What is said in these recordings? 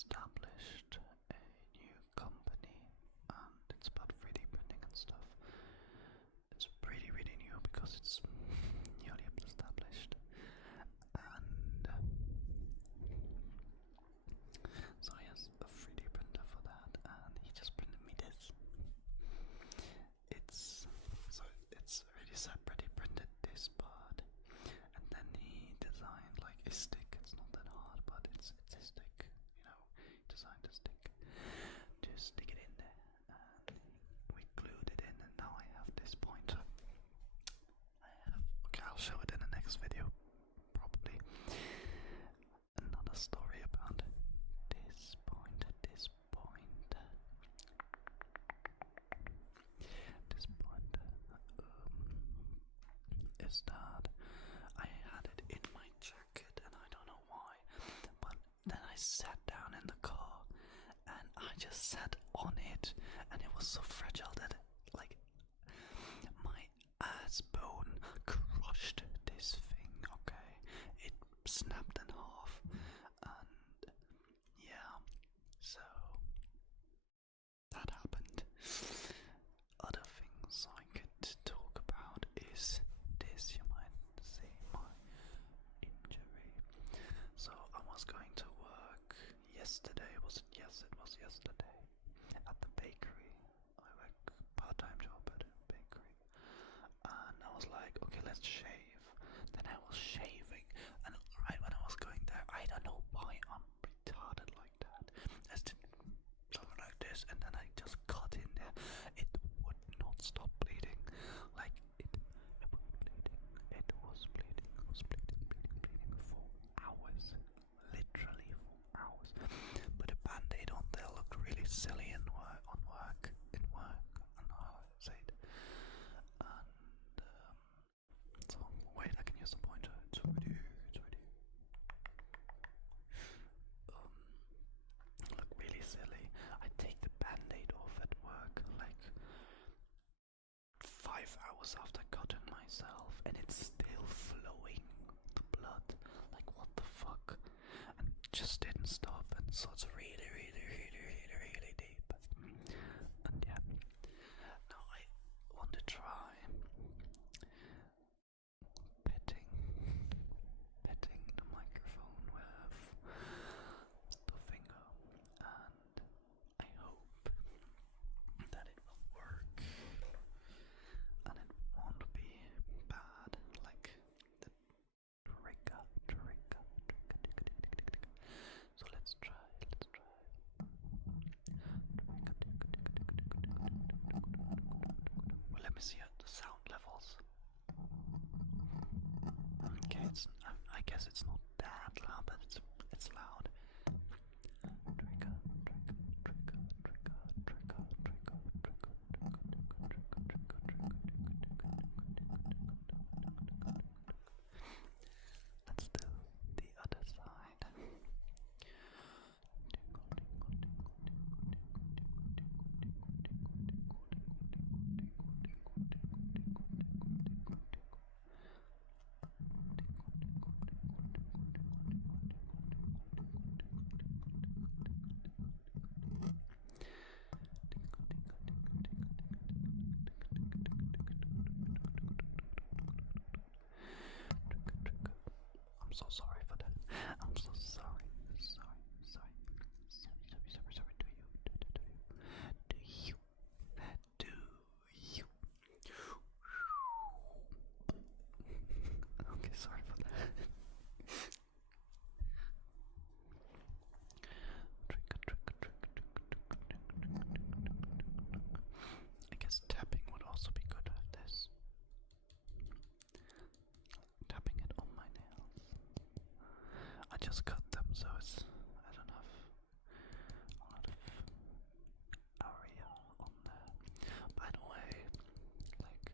established a new company, and it's about 3D printing and stuff. It's pretty really new because it's newly established, and so he has a 3D printer for that, and he just printed me this. It's really separate. He printed this part, and then he designed like a stick. It's not that hard, but it's a stick. You know, he designed a stick to stick it in there, and we glued it in, and now I have this pointer. Okay, I'll show it in the next video, probably. Another story about this pointer. This pointer is that I had it in my jacket, and I don't know why, but then I sat down in the car and I just sat on it, and it was so fragile that like my ass bone crushed this thing. Okay, it snapped in half, and yeah, so that happened. Other things I could talk about is this. You might see my injury. So I was going to work yesterday. Was it? Yes, it was yesterday. At the bakery. I work part-time job at a bakery. And I was like, okay, let's shave. Then I was shaving, and right when I was going there, I don't know why I'm retarded like that. I just did something like this, and then I just cut in there. It would not stop bleeding. Like it was bleeding. It was bleeding. It was bleeding for hours. Literally for hours. But a band-aid on there looked really silly in work. In work. I don't know how to say it. And so wait, I can use the pointer. It's ready. Look really silly. I take the band-aid off at work like 5 hours after cutting myself, and it's still flowing, the blood. Like, what the fuck? And just didn't stop, and so it's really deep. And yeah, now I want to try petting the microphone with the finger, and I hope that it will work, and it won't be bad, like the trigger. So let's try. Well, let me see the sound levels. Okay, I guess it's not that loud, but it's loud. Let's do the other side. I'm so sorry for that. I'm so sorry. Sorry. Do you? Okay, sorry for that. I guess tapping would also be good with this. Tapping it on my nails. I just cut them, so I don't have a lot of area on there. By the way, like,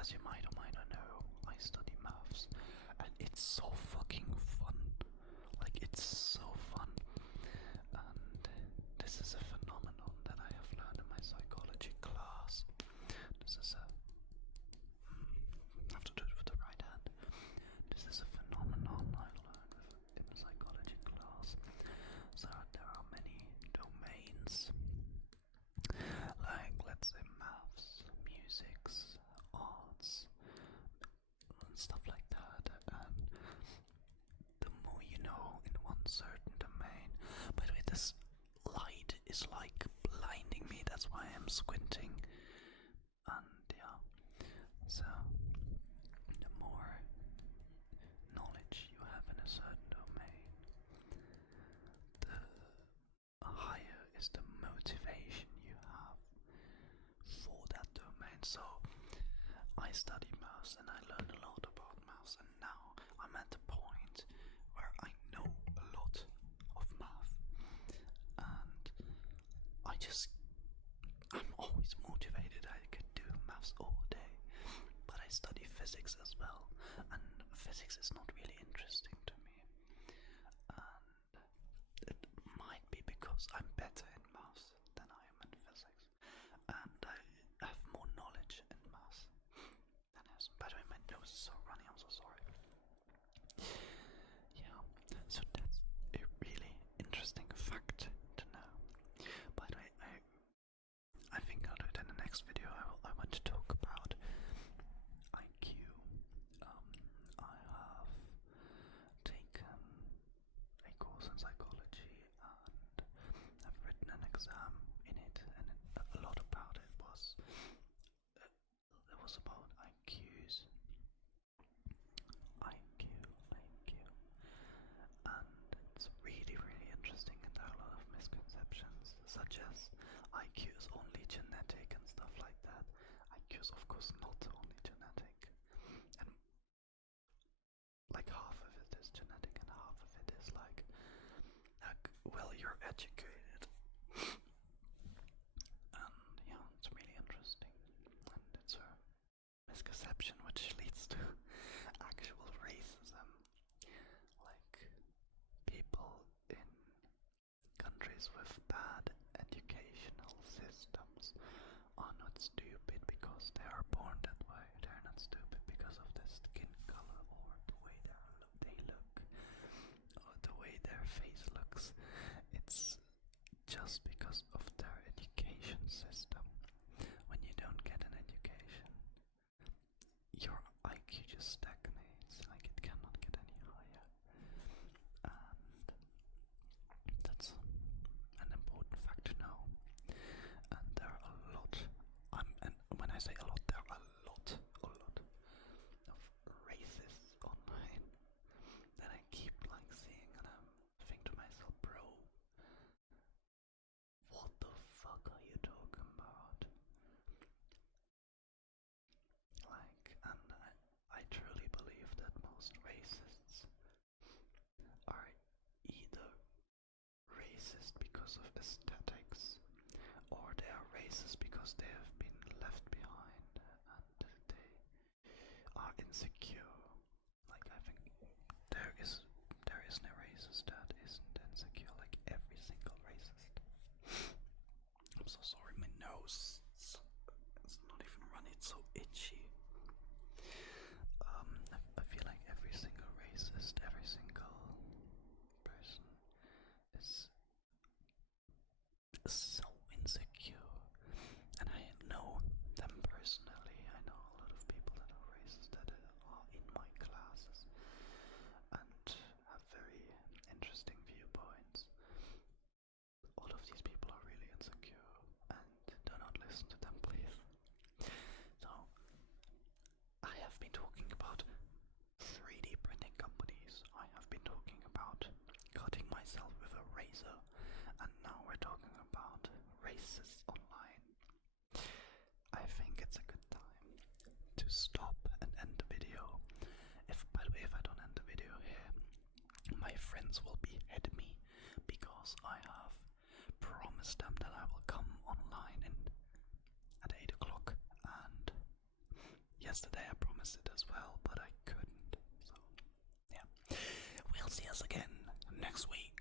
as you might or might not know, I study maths, and it's so fucking fun. Like, it's so fun. And this is a phenomenon that I have learned in my psychology class. This is I have to do it with the right hand. This is a phenomenon I learned in psychology class certain domain. By the way, this light is like blinding me, that's why I'm squinting. And yeah, so the more knowledge you have in a certain domain, the higher is the motivation you have for that domain. So I study maths and I learned a lot about maths, and now I'm at the point where I know a lot of math, and I'm always motivated. I could do maths all day, but I study physics as well, and physics is not really interesting to me, and it might be because I'm better in maths than I am in physics, and I have more knowledge in maths. By the way, my nose is so runny, I'm so sorry. Yeah, so that's a really interesting fact to know. By the way, I think I'll do it in the next video. I want to talk about IQ. I have taken a course in psychology and I've written an exam in it, and a lot about it was about IQs. And it's really, really interesting, and there are a lot of misconceptions, such as IQ is only genetic and stuff like that. IQ is of course not only genetic, and like half of it is genetic and half of it is like well, you're educated. And yeah, it's really interesting, and it's a misconception which leads to actual racism. Like, people in countries with bad educational systems are not stupid because they are born that way. They're not stupid because of their skin color or the way they look or the way their face looks. It's just because of their education system. When you don't get an education, your IQ just stagnates, like it cannot get any higher. And that's an important fact to know. And there are a lot, and when I say a lot, there are a lot of racists online that I keep like seeing, and I think to myself, bro, what the fuck are you talking about? Like, and I truly believe that most racists are either racist because of aesthetics, or they are racist because they have been left behind and they are insecure. Like, I think there is no racist that isn't insecure, like every single racist. I'm so sorry, my nose, it's not even runny, it's so itchy. I feel like every single racist, every single person is so insecure, and I know them personally. I know a lot of people that are racist that are in my classes and have very interesting viewpoints. All of these people are really insecure, and do not listen to them, please. So, I have been talking about 3D printing companies. I have been talking about cutting myself with a razor, and now we're talking about racists online. I think it's a good time to stop and end the video. By the way, if I don't end the video here, my friends will behead me because I have promised them that I will come online at 8 o'clock, and yesterday I promised it as well, but I couldn't. So yeah, we'll see us again next week.